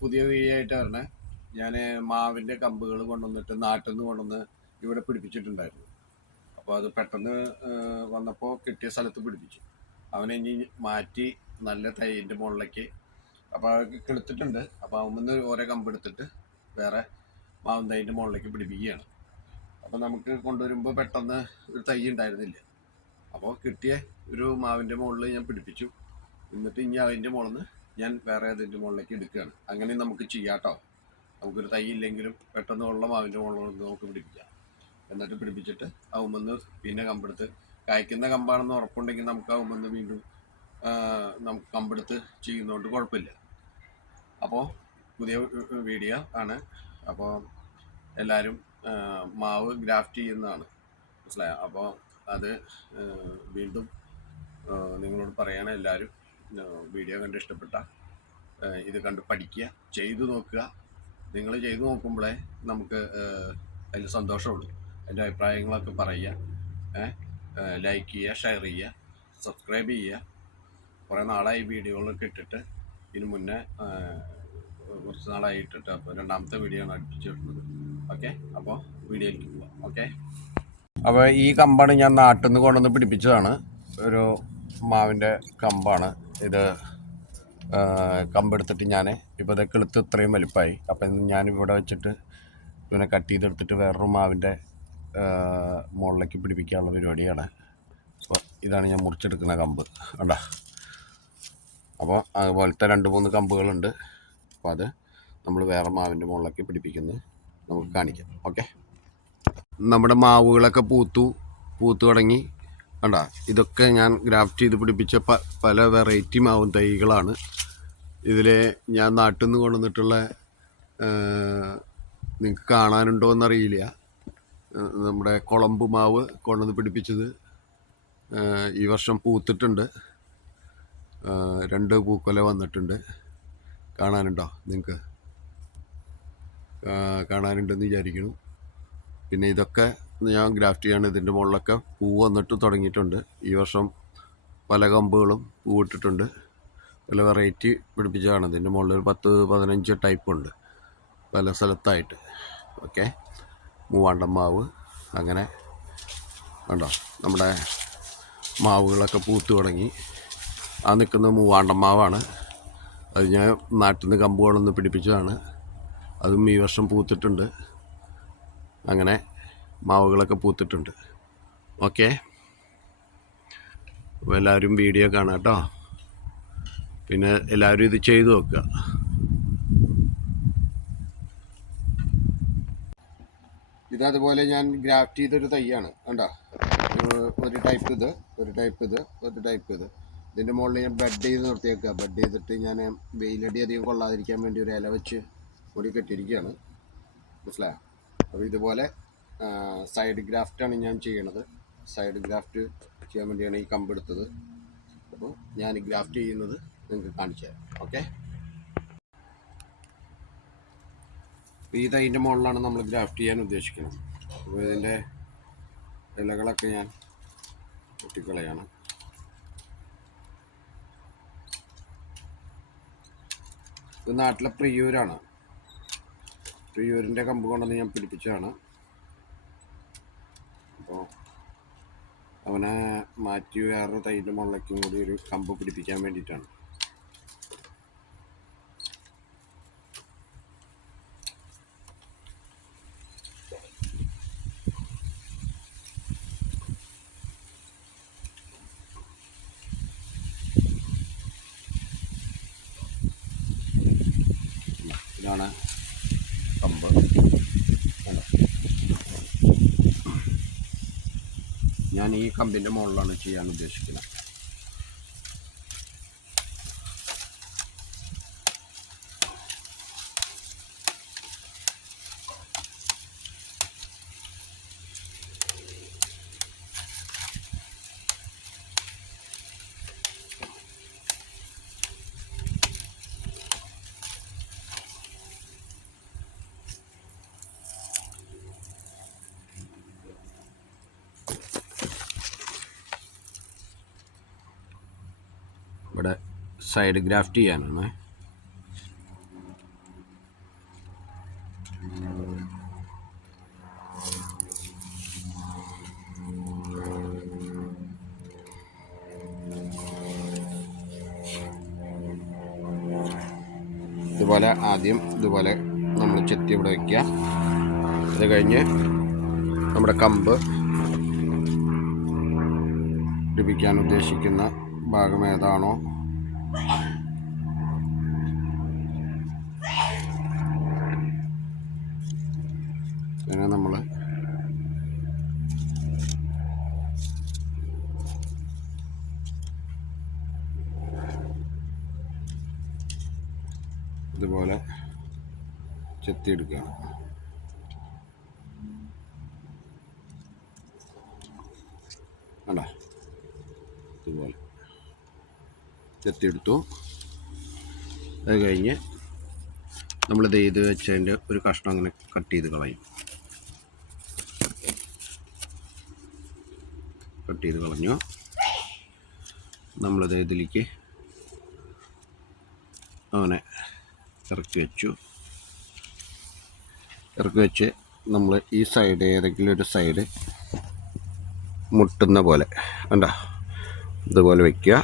പുതിയ വീഡിയോ ആയിട്ട് വരണേ. ഞാൻ മാവിന്റെ കമ്പുകൾ കൊണ്ടുവന്നിട്ട് നാട്ടിൽ നിന്ന് കൊണ്ടുവന്ന് ഇവിടെ പിടിപ്പിച്ചിട്ടുണ്ടായിരുന്നു. അപ്പോൾ അത് പെട്ടെന്ന് വന്നപ്പോൾ കിട്ടിയ സ്ഥലത്ത് പിടിപ്പിച്ചു. അവനെ ഇനി മാറ്റി നല്ല തൈന്റെ മുകളിലേക്ക് അപ്പോൾ അവർക്ക് കിളുത്തിട്ടുണ്ട്. അപ്പോൾ അവന്ന് ഓരോ കമ്പ് എടുത്തിട്ട് വേറെ മാവും തൈന്റെ മുകളിലേക്ക് പിടിപ്പിക്കുകയാണ്. അപ്പോൾ നമുക്ക് കൊണ്ടുവരുമ്പോൾ പെട്ടെന്ന് ഒരു തൈ ഉണ്ടായിരുന്നില്ല. അപ്പോൾ കിട്ടിയ ഒരു മാവിന്റെ മുകളിൽ ഞാൻ പിടിപ്പിച്ചു. എന്നിട്ട് ഇനി അതിന്റെ മുകളിൽ നിന്ന് ഞാൻ വേറെ അതിന്റെ മുകളിലേക്ക് എടുക്കുകയാണ്. അങ്ങനെ നമുക്ക് ചെയ്യാട്ടോ നമുക്കൊരു തൈ ഇല്ലെങ്കിലും പെട്ടെന്ന് ഉള്ള മാവിന്റെ മുകളിൽ നമുക്ക് പിടിപ്പിക്കാം. എന്നിട്ട് പിടിപ്പിച്ചിട്ട് ആവുമെന്ന് പിന്നെ കമ്പെടുത്ത് കായ്ക്കുന്ന കമ്പാണെന്ന് ഉറപ്പുണ്ടെങ്കിൽ നമുക്ക് ആവുമെന്ന് വീണ്ടും നമുക്ക് കമ്പെടുത്ത് ചെയ്യുന്നതുകൊണ്ട് കുഴപ്പമില്ല. അപ്പോൾ പുതിയ വീഡിയോ ആണ്. അപ്പോൾ എല്ലാവരും മാവ് ഗ്രാഫ്റ്റ് ചെയ്യുന്നതാണ്. മനസ്സിലായോ? അപ്പോൾ അത് വീണ്ടും നിങ്ങളോട് പറയണം എല്ലാവരും വീഡിയോ കണ്ട് ഇഷ്ടപ്പെട്ട ഇത് കണ്ട് പഠിക്കുക ചെയ്തു നോക്കുക. നിങ്ങൾ ചെയ്തു നോക്കുമ്പോഴേ നമുക്ക് അതിൽ സന്തോഷമുള്ളൂ. അതിന്റെ അഭിപ്രായങ്ങളൊക്കെ പറയുക ലൈക്ക് ചെയ്യുക ഷെയർ ചെയ്യുക സബ്സ്ക്രൈബ് ചെയ്യുക. കുറേ നാളായി വീഡിയോകളൊക്കെ ഇട്ടിട്ട് ഇതിന് മുന്നേ കുറച്ച് നാളായി ഇട്ടിട്ട് അപ്പോൾ രണ്ടാമത്തെ വീഡിയോ ആണ് അടുപ്പിച്ചിട്ടുള്ളത് ഓക്കെ അപ്പോൾ വീഡിയോയിലേക്ക് പോവാം. ഓക്കെ അപ്പോൾ ഈ കമ്പാണ് ഞാൻ നാട്ടിൽ നിന്ന് കൊണ്ടുവന്ന് പിടിപ്പിച്ചതാണ്. ഒരു മാവിന്റെ കമ്പാണ്. ഇത് കമ്പെടുത്തിട്ട് ഞാൻ ഇപ്പോൾ ഇത് എടുത്ത് ഇത്രയും വലിപ്പമായി. അപ്പം ഞാൻ ഇവിടെ വെച്ചിട്ട് ഇവനെ കട്ട് ചെയ്തെടുത്തിട്ട് വേറൊരു മാവിന്റെ മുകളിലേക്ക് പിടിപ്പിക്കാനുള്ള പരിപാടിയാണ്. അപ്പോൾ ഇതാണ് ഞാൻ മുറിച്ചെടുക്കുന്ന കമ്പ്. കണ്ടാ? അപ്പോൾ അതുപോലത്തെ രണ്ട് മൂന്ന് കമ്പുകളുണ്ട്. അപ്പോൾ അത് നമ്മൾ വേറെ മാവിന്റെ മുകളിലേക്ക് പിടിപ്പിക്കുന്നത് നമുക്ക് കാണിക്കാം. ഓക്കെ? നമ്മുടെ മാവുകളൊക്കെ പൂത്തു പൂത്തു തുടങ്ങി. കണ്ട ഇതൊക്കെ ഞാൻ ഗ്രാഫ്റ്റ് ചെയ്ത് പിടിപ്പിച്ച പല വെറൈറ്റി മാവും തൈകളാണ്. ഇതിൽ ഞാൻ നാട്ടിൽ നിന്ന് കൊണ്ടുവന്നിട്ടുള്ള നിങ്ങൾക്ക് കാണാനുണ്ടോ എന്നറിയില്ല. നമ്മുടെ കുളമ്പ് മാവ് കൊണ്ടുവന്ന് പിടിപ്പിച്ചത് ഈ വർഷം പൂത്തിട്ടുണ്ട്. രണ്ട് പൂക്കൊല വന്നിട്ടുണ്ട്. കാണാനുണ്ടോ നിങ്ങൾക്ക് കാണാനുണ്ടെന്ന് വിചാരിക്കുന്നു. പിന്നെ ഇതൊക്കെ ഞാൻ ഗ്രാഫ്റ്റ് ചെയ്യാണ് ഇതിന്റെ മുകളിലൊക്കെ പൂ വന്നിട്ട് തുടങ്ങിയിട്ടുണ്ട്. ഈ വർഷം പല കമ്പുകളും പൂവിട്ടിട്ടുണ്ട് പല വെറൈറ്റി പിടിപ്പിച്ചതാണ്. ഇതിന്റെ മുകളിൽ ഒരു പത്ത് പതിനഞ്ച് ടൈപ്പ് ഉണ്ട്. പല സ്ഥലത്തായിട്ട്. ഓക്കെ. മൂവാണ്ടൻ മാവ്. അങ്ങനെ കണ്ടോ? നമ്മുടെ മാവുകളൊക്കെ പൂത്തു തുടങ്ങി. ആ നിൽക്കുന്ന മൂവാണ്ടൻ മാവാണ്. അത് ഞാൻ നാട്ടിൽ നിന്ന് കമ്പുകളൊന്ന് പിടിപ്പിച്ചതാണ്. അതും ഈ വർഷം പൂത്തിട്ടുണ്ട്. അങ്ങനെ മാവുകളൊക്കെ പൂത്തിട്ടുണ്ട്. ഓക്കെ. അപ്പോൾ എല്ലാവരും വീഡിയോ കാണാം കേട്ടോ. പിന്നെ എല്ലാവരും ഇത് ചെയ്തു നോക്കുക. ഇതതുപോലെ ഞാൻ ഗ്രാഫ്റ്റ് ചെയ്തൊരു തൈയാണ്. കണ്ടോ? ഒരു ടൈപ്പ് ഇത് ഒരു ടൈപ്പ് ഇത് ഒരു ടൈപ്പ് ഇത്. ഇതിന്റെ മുകളിൽ ഞാൻ ബെഡ് ചെയ്ത് നിർത്തിയേക്കുക. ബെഡ് ചെയ്തിട്ട് ഞാൻ വെയിലടി അധികം കൊള്ളാതിരിക്കാൻ വേണ്ടി ഒരു ഇല വെച്ച് പൊടി കെട്ടിയിരിക്കുകയാണ്. മനസ്സിലായോ? അപ്പോൾ ഇതുപോലെ സൈഡ് ഗ്രാഫ്റ്റാണ് ഞാൻ ചെയ്യണത്. സൈഡ് ഗ്രാഫ്റ്റ് ചെയ്യാൻ വേണ്ടിയാണ് ഈ കമ്പെടുത്തത് അപ്പോൾ ഞാൻ ഗ്രാഫ്റ്റ് ചെയ്യുന്നത് നിങ്ങൾക്ക് കാണിച്ചു തരാം. ഓക്കെ? ഈ തൈന്റെ മുകളിലാണ് നമ്മൾ ഗ്രാഫ്റ്റ് ചെയ്യാൻ ഉദ്ദേശിക്കുന്നത്. അപ്പോൾ ഇതിന്റെ ഇലകളൊക്കെ ഞാൻ പൊട്ടിക്കളയാണ്. ഇത് നാട്ടിലെ പ്രിയൂരാണ്. പ്രിയൂരിന്റെ കമ്പ് കൊണ്ടുവന്ന് ഞാൻ പിടിപ്പിച്ചതാണ്. അപ്പോൾ അവനെ മാറ്റി വേറൊരു തൈന്റെ മുകളിലേക്കും കൂടി ഒരു കമ്പ് പിടിപ്പിക്കാൻ വേണ്ടിയിട്ടാണ്. ഇതാണ് കമ്പ് കണ്ടോ? ഞാൻ ഈ കമ്പിന്റെ മുകളിലാണ് ചെയ്യാൻ ഉദ്ദേശിക്കുന്നത്. സൈഡ് ഗ്രാഫ്റ്റ് ചെയ്യാനാണ് ഇതുപോലെ ആദ്യം ഇതുപോലെ നമ്മൾ ചെത്തി ഇവിടെ വയ്ക്കുക. അത് കഴിഞ്ഞ് നമ്മുടെ കമ്പ് ലഭിക്കാൻ ഉദ്ദേശിക്കുന്ന ഭാഗം ഏതാണോ അതിനെ നമ്മൾ ഇതുപോലെ ചെത്തിയെടുക്കുകയാണ് കണ്ടോ ഇതുപോലെ ചെത്തിയെടുത്തു അത് കഴിഞ്ഞ് നമ്മളിത് ചെയ്ത് വെച്ചതിന്റെ ഒരു കഷ്ണം അങ്ങനെ കട്ട് ചെയ്ത് കളയും. കട്ട് ചെയ്ത് കളഞ്ഞു. നമ്മളിത് ഇതിലേക്ക് അങ്ങനെ ഇറക്കി വെച്ചു. ഇറക്കി വെച്ച് നമ്മൾ ഈ സൈഡ് ഏതെങ്കിലും ഒരു സൈഡ് മുട്ടുന്ന പോലെ കണ്ട? ഇതുപോലെ വയ്ക്കുക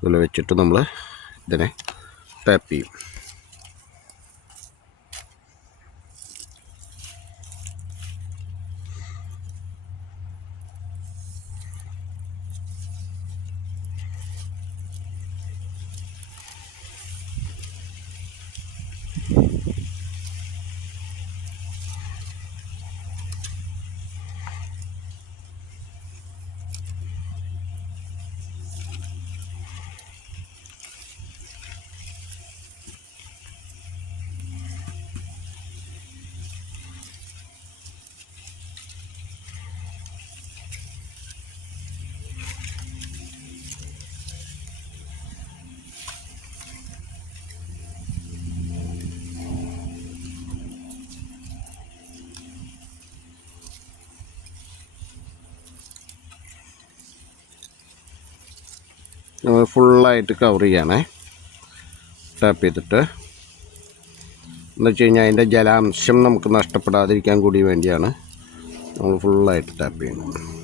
ഇതുപോലെ വെച്ചിട്ട് നമ്മൾ ഇതിനെ ടാപ്പ് ചെയ്യും. ഫുള്ളായിട്ട് കവർ ചെയ്യണേ. ടാപ്പ് ചെയ്തിട്ട്. എന്ന് വെച്ച് കഴിഞ്ഞാൽ അതിന്റെ ജലാംശം നമുക്ക് നഷ്ടപ്പെടാതിരിക്കാൻ കൂടി വേണ്ടിയാണ്. നമ്മൾ ഫുള്ളായിട്ട് ടാപ്പ് ചെയ്യുന്നത്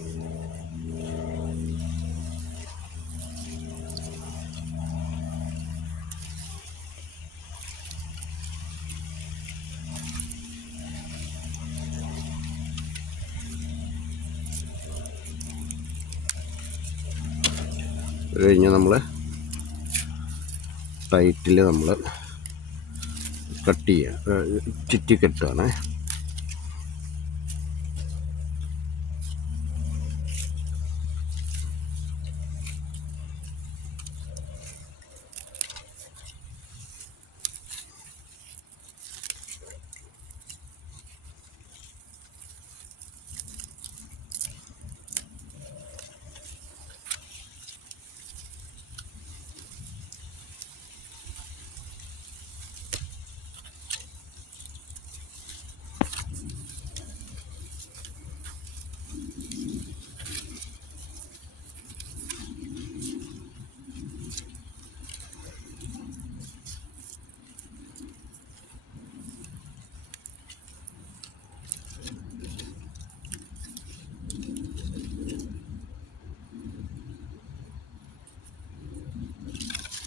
അത് കഴിഞ്ഞ് നമ്മൾ ടൈറ്റിൽ നമ്മൾ കട്ട് ചെയ്യുക ചുറ്റി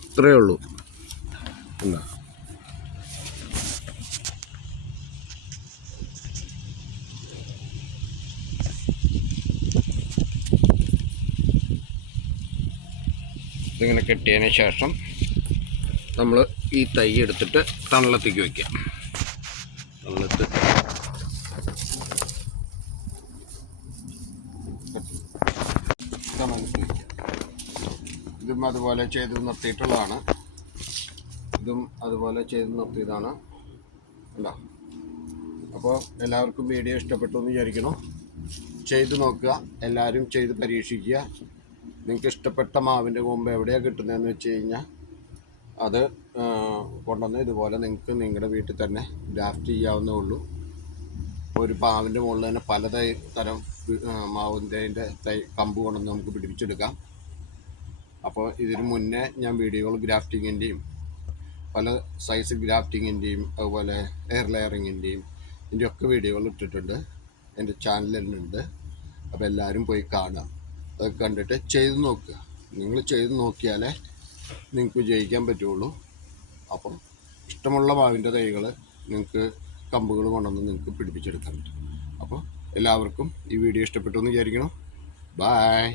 ഇത്രയേ ഉള്ളൂ. എന്താ ഇതിങ്ങനെ കെട്ടിയതിന് ശേഷം നമ്മൾ ഈ തൈ എടുത്തിട്ട് തണലത്തേക്ക് വയ്ക്കാം തണലത്ത് തണലത്ത് വയ്ക്കാം ഇതും അതുപോലെ ചെയ്ത് നിർത്തിയിട്ടുള്ളതാണ്. ഇതും അതുപോലെ ചെയ്ത് നിർത്തിയതാണ്. ഉണ്ടോ അപ്പോൾ എല്ലാവർക്കും വീഡിയോ ഇഷ്ടപ്പെട്ടു എന്ന് വിചാരിക്കണം ചെയ്ത് നോക്കുക എല്ലാവരും ചെയ്ത് പരീക്ഷിക്കുക. നിങ്ങൾക്ക് ഇഷ്ടപ്പെട്ട മാവിന്റെ കൊമ്പ് എവിടെയാണ് കിട്ടുന്നതെന്ന് വെച്ച് കഴിഞ്ഞാൽ അത് കൊണ്ടുവന്ന് ഇതുപോലെ നിങ്ങൾക്ക് നിങ്ങളുടെ വീട്ടിൽ തന്നെ ഡ്രാഫ്റ്റ് ചെയ്യാവുന്നേ ഉള്ളൂ. ഒരു പാവിന്റെ മുകളിൽ തന്നെ പല തരം മാവിന്റെ തൈ കമ്പ് കൊണ്ടുവന്ന് നമുക്ക് പിടിപ്പിച്ചെടുക്കാം. അപ്പോൾ ഇതിന് മുന്നേ ഞാൻ വീഡിയോകൾ ഗ്രാഫ്റ്റിങ്ങിന്റെയും പല സൈസ് ഗ്രാഫ്റ്റിങ്ങിന്റെയും അതുപോലെ എയർ ലെയറിങ്ങിന്റെയും ഇതിന്റെ ഒക്കെ വീഡിയോകൾ ഇട്ടിട്ടുണ്ട്. എന്റെ ചാനലിലുണ്ട് അപ്പോൾ എല്ലാവരും പോയി കാണാം അതൊക്കെ കണ്ടിട്ട് ചെയ്ത് നോക്കുക. നിങ്ങൾ ചെയ്ത് നോക്കിയാലേ നിങ്ങൾക്ക് ജയിക്കാൻ പറ്റുള്ളൂ. അപ്പം ഇഷ്ടമുള്ള മാവിന്റെ തൈകൾ നിങ്ങൾക്ക് കമ്പുകൾ കൊണ്ടുവന്ന് നിങ്ങൾക്ക് പിടിപ്പിച്ചെടുക്കാൻ പറ്റും. അപ്പോൾ എല്ലാവർക്കും ഈ വീഡിയോ ഇഷ്ടപ്പെട്ടു എന്ന് വിചാരിക്കണം ബായ്